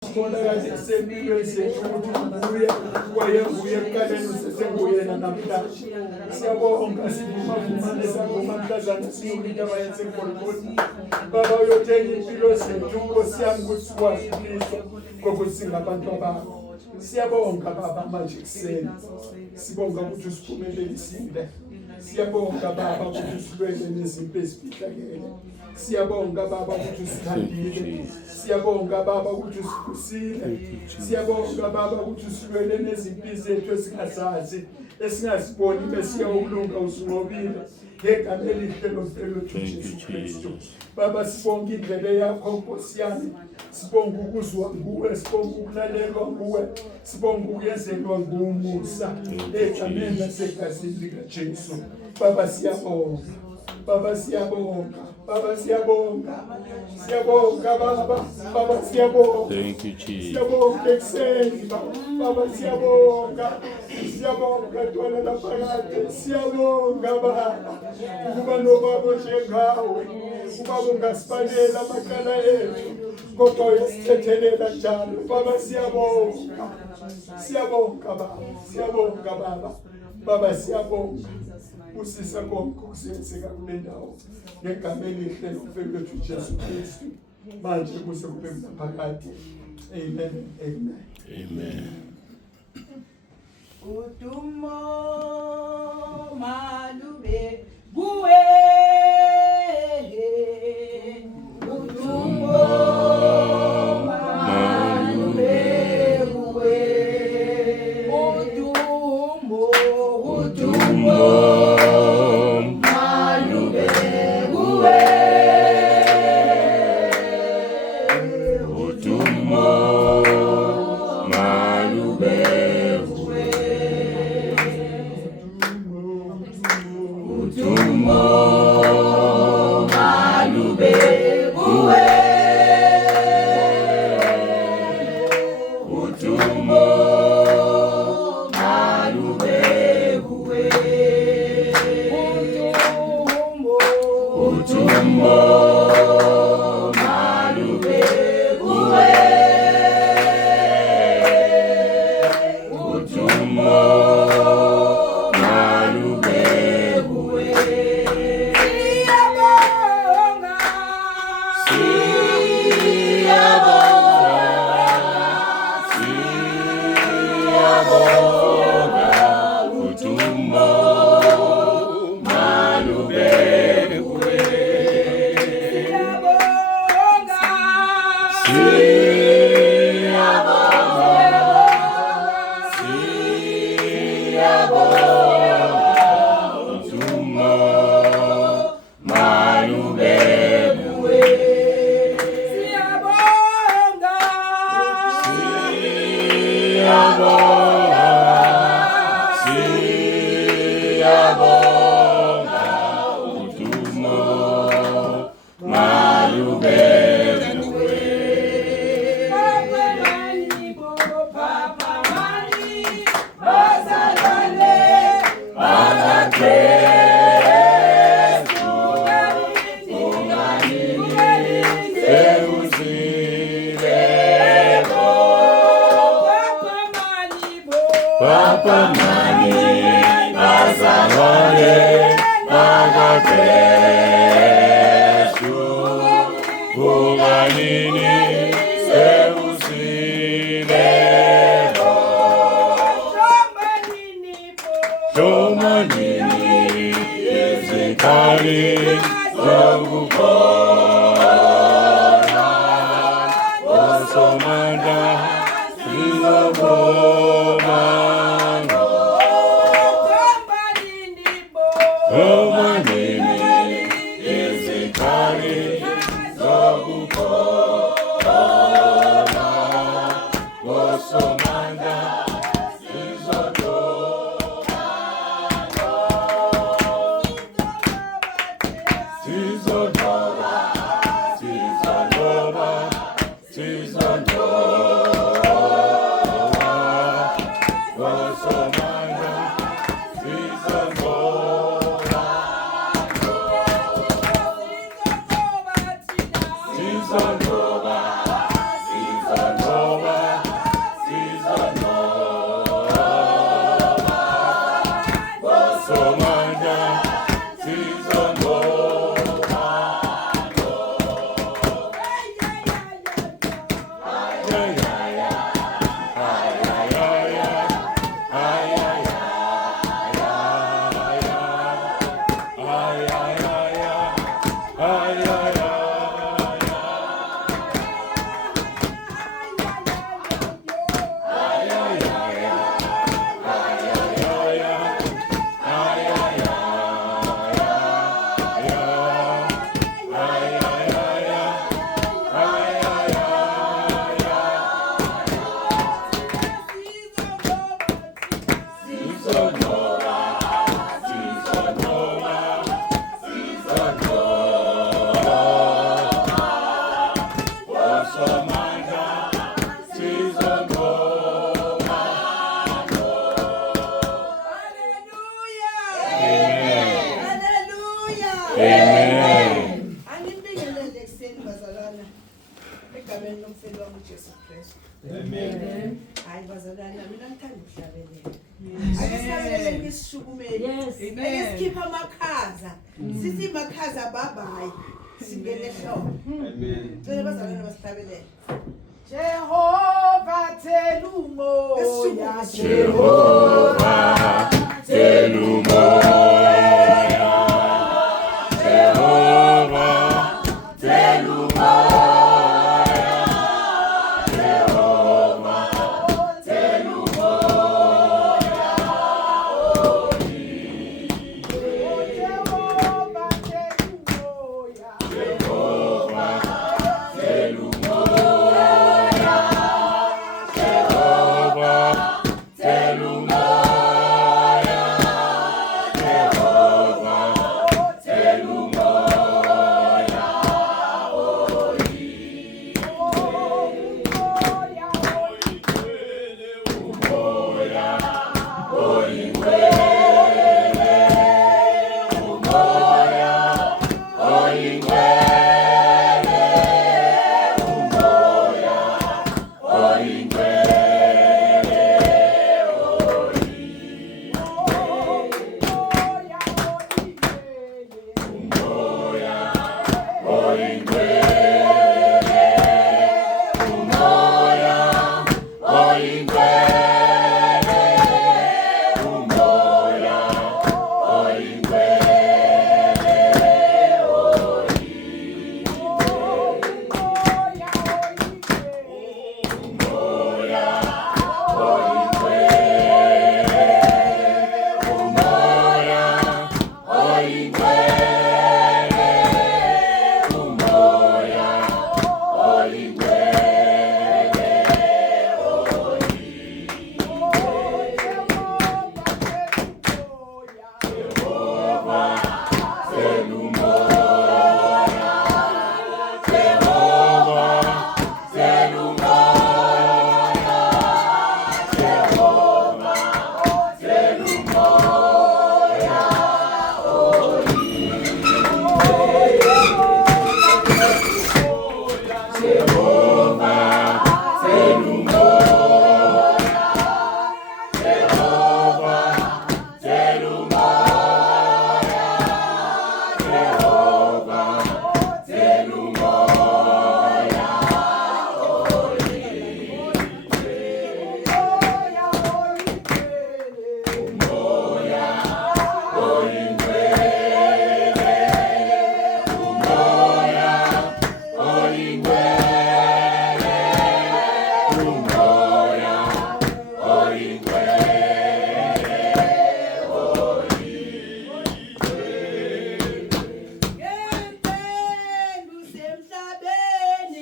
Bonakala sempilweni zethu ukuthi wayenguye ekuqaleni usesenguyena namhlanje. Siyabonga sivuma sakho mhlazana siyolita abayenze eGolgotha. Baba uyothenga impilo zethu Nkosi yami ukuthi sikwazi ukuliswa ngokuthi singabantu bakho. Siyabonga Baba manje kuseni. Sibonga ukuthi usiphumelelile. Siyabonga Baba ukuthi usilwele nezimpi ezifihlakele. Siyabonga Baba ukuthi usithandile. Siyabonga Baba ukuthi usikhusile. Siyabonga Baba ukuthi usilwele nezimpi zethu esingazazi esingaziboni bese ukulunga usinqobile. Ngegama elihle lomfelo Jesu Kristu. Baba sibonga indlela yakho Nkosi yami. Sibonga ukuzwa nguwe, sibonga ukulalelwa nguwe, sibonga ukuyenzelwa ngumusa egameni lasegazini likaJesu. Baba siyabonga. Baba siyabonga. Baba siyabonga. Siyabonga Baba. Baba siyabonga. Thank you, Jesus. Siyabonga ekseni Baba siyabonga. Siyabonga Twala laphakade. Siyabonga Baba. Ukuba nobaba njengawe. Ubaba ungasifanela amacala ethu. Kodwa uyasithethelela njalo. Baba siyabonga. Siyabonga Baba. Siyabonga Baba. Baba siyabonga. Usisa konke kusenzeka kule ndawo. Ngegama elihle lomfelo wethu Jesu Kristu. Manje kuse kube phakathi. Amen. Amen. Amen. Udumo malube buwe. Udumo malube buwe. Udumo malube buwe. Udumo malube buwe. Udumo malube buwe. Udumo malube buwe. Udumo malube buwe. Udumo malube buwe. Siyabonga, udumo malube buwe. Papa mani bazalwane bagapesu bunganini seusilebo shomanini ezekali zokukona osomanda izoboma Yesu Kristu. Amen. Hayi bazalwane mina ngithanda ukuhlabelela. Asihlabelele ngisishukumeli. Asikhipha amakhaza. Sithi makhaza babayi. Singene ehloko. Amen. Cela bazalwane basihlabelele. Jehovah telumoya, Jehovah telumoya, Jehovah telumoya, Jehovah telumoya, Jehovah telumoya, Jehovah telumoya, Jehovah telumoya, umoya oyingcwele, umoya oyingcwele, umoya oyingcwele, umoya oyingcwele, umoya oyingcwele.